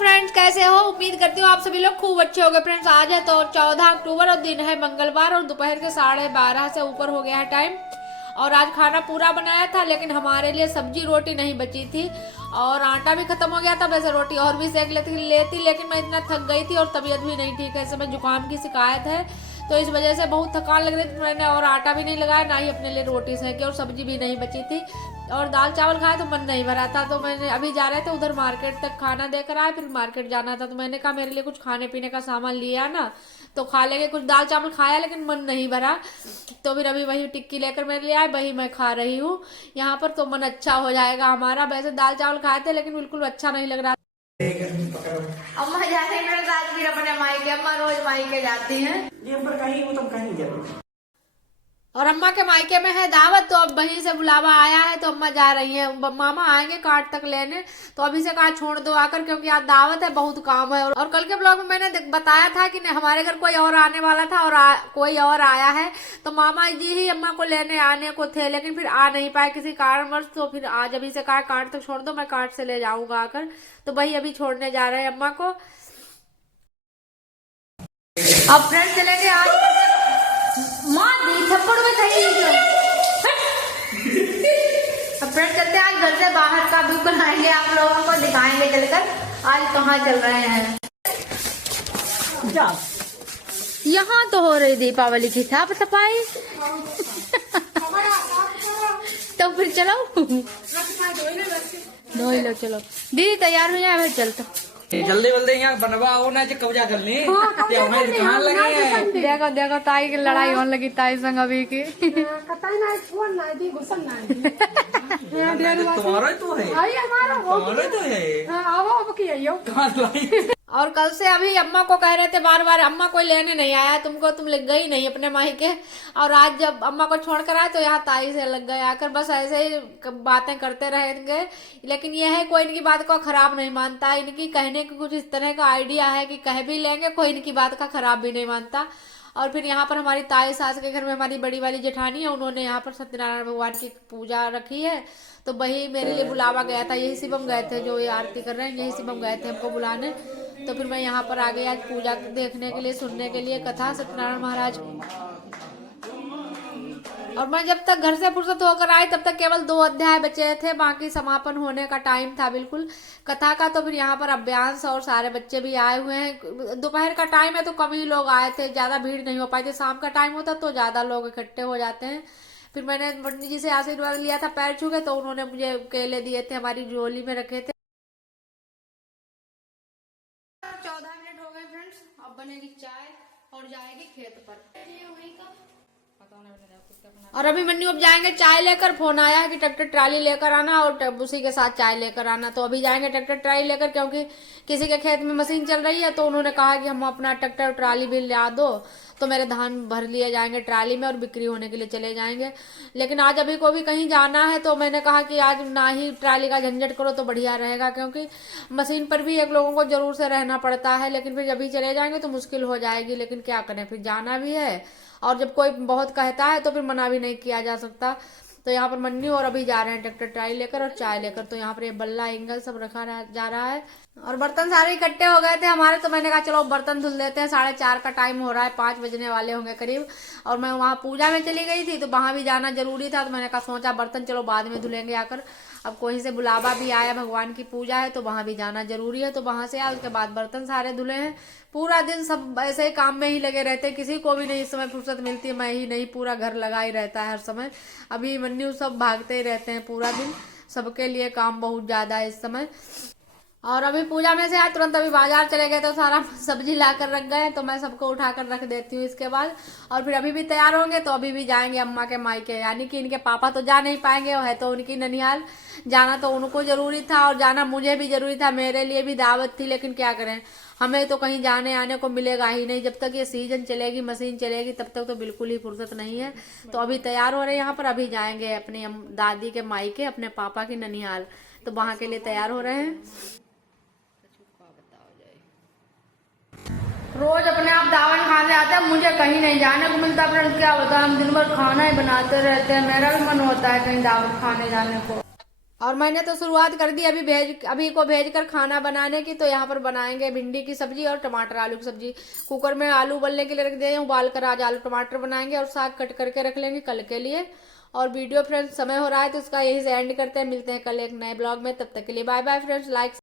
Friends, कैसे हो? उम्मीद करती हूँ आप सभी लोग खूब अच्छे होंगे। फ्रेंड्स, आज है तो 14 अक्टूबर और दिन है मंगलवार और दोपहर के 12:30 से ऊपर हो गया है टाइम। और आज खाना पूरा बनाया था, लेकिन हमारे लिए सब्जी रोटी नहीं बची थी और आटा भी खत्म हो गया था। वैसे रोटी और भी सेक लेती लेकिन मैं इतना थक गई थी और तबीयत भी नहीं ठीक है। इस समय जुकाम की शिकायत है, तो इस वजह से बहुत थकान लग रही थी। मैंने और आटा भी नहीं लगाया, ना ही अपने लिए रोटी सेकी, और सब्जी भी नहीं बची थी और दाल चावल खाए तो मन नहीं भरा था। तो मैंने अभी जा रहे थे उधर मार्केट तक, खाना देकर आए, फिर मार्केट जाना था। तो मैंने कहा मेरे लिए कुछ खाने पीने का सामान लिया ना तो खा लेंगे। कुछ दाल चावल खाया लेकिन मन नहीं भरा, तो फिर अभी वही टिक्की लेकर मेरे लिए आए, वही मैं खा रही हूँ यहाँ पर। तो मन अच्छा हो जाएगा हमारा। वैसे दाल चावल खाए थे लेकिन बिल्कुल अच्छा नहीं लग रहा। अम्मा जाते हैं आज फिर अपने मायके। अम्मा रोज मायके जाती हैं, कहीं वो तुम कहीं जाओ। और अम्मा के मायके में है दावत, तो अब वहीं से बुलावा आया है तो अम्मा जा रही हैं। मामा आएंगे कार्ड तक लेने, तो अभी से कहा छोड़ दो आकर, क्योंकि आज दावत है, बहुत काम है। और कल के ब्लॉग में मैंने बताया था कि हमारे घर कोई और आने वाला था और कोई और आया है, तो मामा जी ही अम्मा को लेने आने को थे, लेकिन फिर आ नहीं पाए किसी कारणवश। तो फिर आज अभी से कहा कार्ड तक छोड़ दो, मैं कार्ड से ले जाऊंगा आकर। तो वही अभी छोड़ने जा रहे हैं अम्मा को। अब फ्रेंड चलेंगे आज माँ दी थप्पड़ में थी। अब फ्रेंड चलते हैं आज घर से बाहर का व्यू बनाएंगे, आप लोगों को दिखाएंगे चलकर आज कहाँ चल रहे हैं। यहाँ तो हो रही दीपावली की साफ सफाई। तो फिर चलो धो लो, चलो दीदी तैयार हो जाए, फिर चलते जल्दी जल्दी यहाँ बनवाओ ना, कब्जा करनी कहाँ लगे हैं। देखो देखो ताई की लड़ाई होने लगी, ताई संग अभी की। तुम्हारा ही तो है, तुम्हारा ही तो है। और कल से अभी अम्मा को कह रहे थे बार बार, अम्मा कोई लेने नहीं आया तुमको, तुम लग गई नहीं अपने मायके। और आज जब अम्मा को छोड़ कर आए तो यहाँ ताई से लग गए आकर। बस ऐसे ही बातें करते रहेंगे, लेकिन यह है कोई इनकी बात को खराब नहीं मानता। इनकी कहने की कुछ इस तरह का आइडिया है कि कह भी लेंगे, कोई इनकी बात का खराब भी नहीं मानता। और फिर यहाँ पर हमारी ताई सास के घर में हमारी बड़ी वाली जेठानी है, उन्होंने यहाँ पर सत्यनारायण भगवान की पूजा रखी है, तो वही मेरे लिए बुलावा गया था। यही शिवम गए थे जो ये आरती कर रहे हैं, यही शिवम गए थे हमको बुलाने। तो फिर मैं यहाँ पर आ गई आज पूजा देखने के लिए, सुनने के लिए कथा सत्यनारायण महाराज। और मैं जब तक घर से फुर्सत होकर आई तब तक केवल 2 अध्याय बचे थे, बाकी समापन होने का टाइम था बिल्कुल कथा का। तो फिर यहाँ पर अभ्यांश और सारे बच्चे भी आए हुए हैं। दोपहर का टाइम है तो कम ही लोग आए थे, ज्यादा भीड़ नहीं हो पाई थी। शाम का टाइम होता तो ज्यादा लोग इकट्ठे हो जाते हैं। फिर मैंने पंडित जी से आशीर्वाद लिया था पैर छू के, तो उन्होंने मुझे केले दिए थे, हमारी झोली में रखे थे। 14 मिनट हो गए फ्रेंड्स, अब बनेगी चाय और जाएगी खेत पर। और अभी मन्नू अब जाएंगे चाय लेकर। फोन आया है कि ट्रैक्टर ट्राली लेकर आना और उसी के साथ चाय लेकर आना। तो अभी जाएंगे ट्रैक्टर ट्राली लेकर, क्योंकि किसी के खेत में मशीन चल रही है, तो उन्होंने कहा कि हम अपना ट्रैक्टर ट्राली भी ला दो, तो मेरे धान भर लिए जाएंगे ट्राली में और बिक्री होने के लिए चले जाएंगे। लेकिन आज अभी को भी कहीं जाना है, तो मैंने कहा कि आज ना ही ट्राली का झंझट करो तो बढ़िया रहेगा, क्योंकि मशीन पर भी एक लोगों को जरूर से रहना पड़ता है। लेकिन फिर अभी चले जाएंगे तो मुश्किल हो जाएगी, लेकिन क्या करें, फिर जाना भी है। और जब कोई बहुत कहता है तो फिर मना भी नहीं किया जा सकता। तो यहाँ पर मन्नू और अभी जा रहे हैं ट्रैक्टर ट्राली लेकर और चाय लेकर। तो यहाँ पर ये बल्ला एंगल सब रखा जा रहा है और बर्तन सारे इकट्ठे हो गए थे हमारे। तो मैंने कहा चलो बर्तन धुल देते हैं, 4:30 का टाइम हो रहा है, 5 बजने वाले होंगे करीब। और मैं वहाँ पूजा में चली गई थी तो वहां भी जाना जरूरी था, तो मैंने कहा सोचा बर्तन चलो बाद में धुलेंगे आकर। अब कोई से बुलावा भी आया, भगवान की पूजा है तो वहां भी जाना जरूरी है, तो वहां से आया, उसके बाद बर्तन सारे धुले हैं। पूरा दिन सब ऐसे ही काम में ही लगे रहते हैं, किसी को भी नहीं इस समय फुर्सत मिलती है। मैं ही नहीं, पूरा घर लगा ही रहता है हर समय। अभी मन्नू सब भागते ही रहते हैं पूरा दिन, सबके लिए काम बहुत ज्यादा है इस समय। और अभी पूजा में से आज तुरंत अभी बाजार चले गए तो सारा सब्जी ला कर रख गए, तो मैं सबको उठा कर रख देती हूँ इसके बाद। और फिर अभी भी तैयार होंगे तो अभी भी जाएंगे अम्मा के मायके, यानी कि इनके पापा तो जा नहीं पाएंगे, वो है तो उनकी ननिहाल। जाना तो उनको जरूरी था और जाना मुझे भी जरूरी था, मेरे लिए भी दावत थी। लेकिन क्या करें, हमें तो कहीं जाने आने को मिलेगा ही नहीं जब तक ये सीजन चलेगी, मशीन चलेगी, तब तक तो बिल्कुल ही फुर्सत नहीं है। तो अभी तैयार हो रहे हैं यहाँ पर, अभी जाएंगे अपनी दादी के मायके, अपने पापा की ननिहाल, तो वहां के लिए तैयार हो रहे हैं। रोज अपने आप दावन खाने आते हैं, मुझे कहीं नहीं जाने को मिलता। फ्रेंड्स क्या होता है, हम दिन भर खाना ही बनाते रहते हैं, मेरा भी मन होता है कहीं दावन खाने जाने को। और मैंने तो शुरुआत कर दी अभी को भेजकर खाना बनाने की। तो यहाँ पर बनाएंगे भिंडी की सब्जी और टमाटर आलू की सब्जी। कुकर में आलू उबलने के लिए रख दिए, उबाल कर आज आलू टमाटर बनाएंगे और साग कट करके रख लेंगे कल के लिए। और वीडियो फ्रेंड्स समय हो रहा है तो इसका यही से एंड करते हैं। मिलते हैं कल एक नए ब्लॉग में, तब तक के लिए बाय बाय फ्रेंड्स। लाइक